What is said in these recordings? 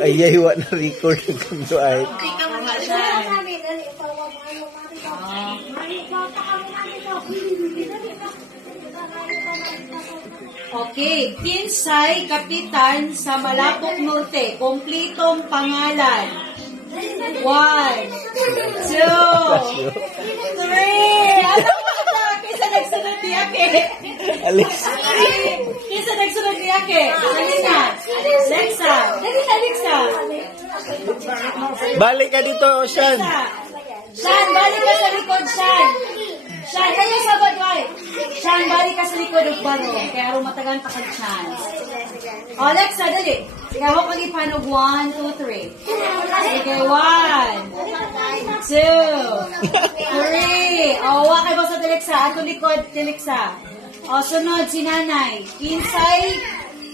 Ay, wa na record kung to ay. Okay, kinsay kapitan sa Malapok Norte? Kompletong pangalan. 1, 2, 3. Ano ba? Kaysa nagsunod ni Ake. Alis. Kaysa nagsunod ni Ake. Alexa. Alexa. Balik ka dito, Shan. Shan, balik ka sa likod, Shan. Shan, kayo sabad, why? Shan, balik ka sa likod ng baro. Kaya rin matagal pa kang chance. O, Alexa, dali. Sige, ako pag-ipanog 1, 2, 3. Sige, 1, 2, 3. O, wakay ba sa Alexa? Ato likod, Alexa. O, sunod, si Nanay. Insay,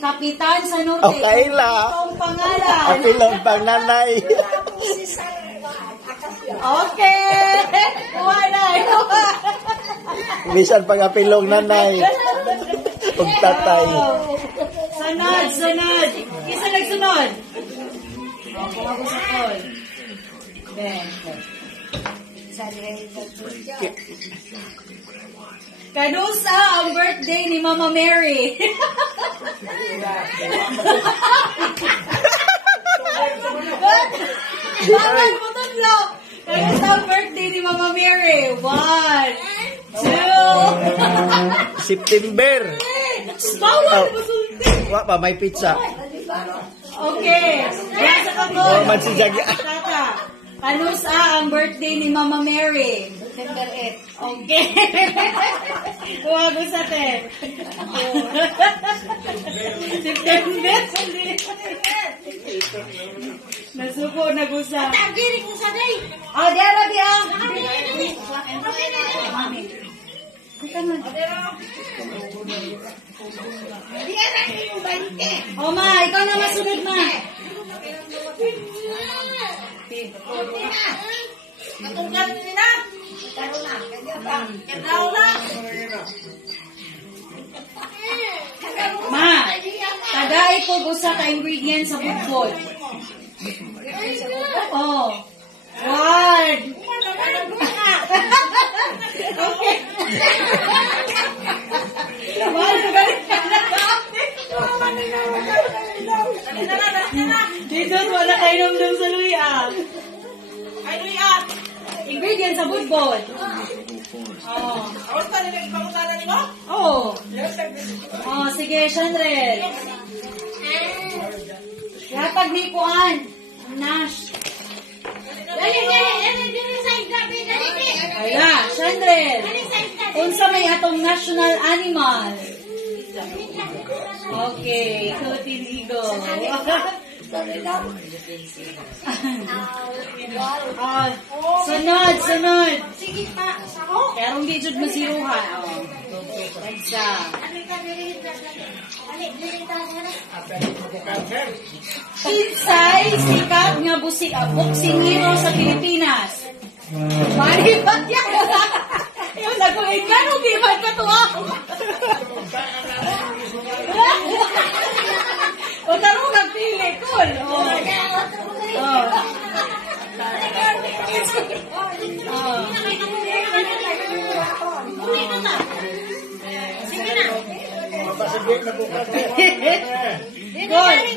kapitan sa Norte. Okay lang. Itong pangalan. Okay lang, pang nanay. Okay. Nanay. Bisan pang-apilong nanay. Huwag tatay. Sunod. Isa nagsunod. O, kumagos ako. Ben. Kanusa ang birthday ni Mama Mary? Bawal mo tunlo. Kanusa ang birthday ni Mama Mary? 1, 2. September. Bawal mo sulti. Wa pa, may pizza. Okay. Nasa ka mo. Man si Jaggy. Tata. Kanusa ang birthday ni Mama Mary? September 8. Okay. Tuwagos natin. September. Nasuko, nagusa. Tagirik mo sa day. Oh, dera dia. Mami. Oh, ma, ikaw na masunod, ma. Matunggal nila. Karo na. Karo na. Ma, tagay ko gusa ka ingredients sa bukod. Oh. 1. Okay. Dito, wala kayo namdam sa luya. Ay, luya. Ingredients sa budbod. Oh. Awas pa nila ipangutaran mo? Oh. Oh, sige, Shandrel. Yapag ni Kuan. Nash. Dali. Side gabi. Dali. Aya, Shandrel. Unsa may atong national animal? Okay, Tutiligo. Sunod. Sige pa. Sako. Pero hindi jud masiruhan. Oh. Isa. Kinsay sikat nga boksingero sa Pilipinas. Mari ba yan? Yung nagkulit ka, nung di ba katuwa? O tarong nagpili, cool. Good.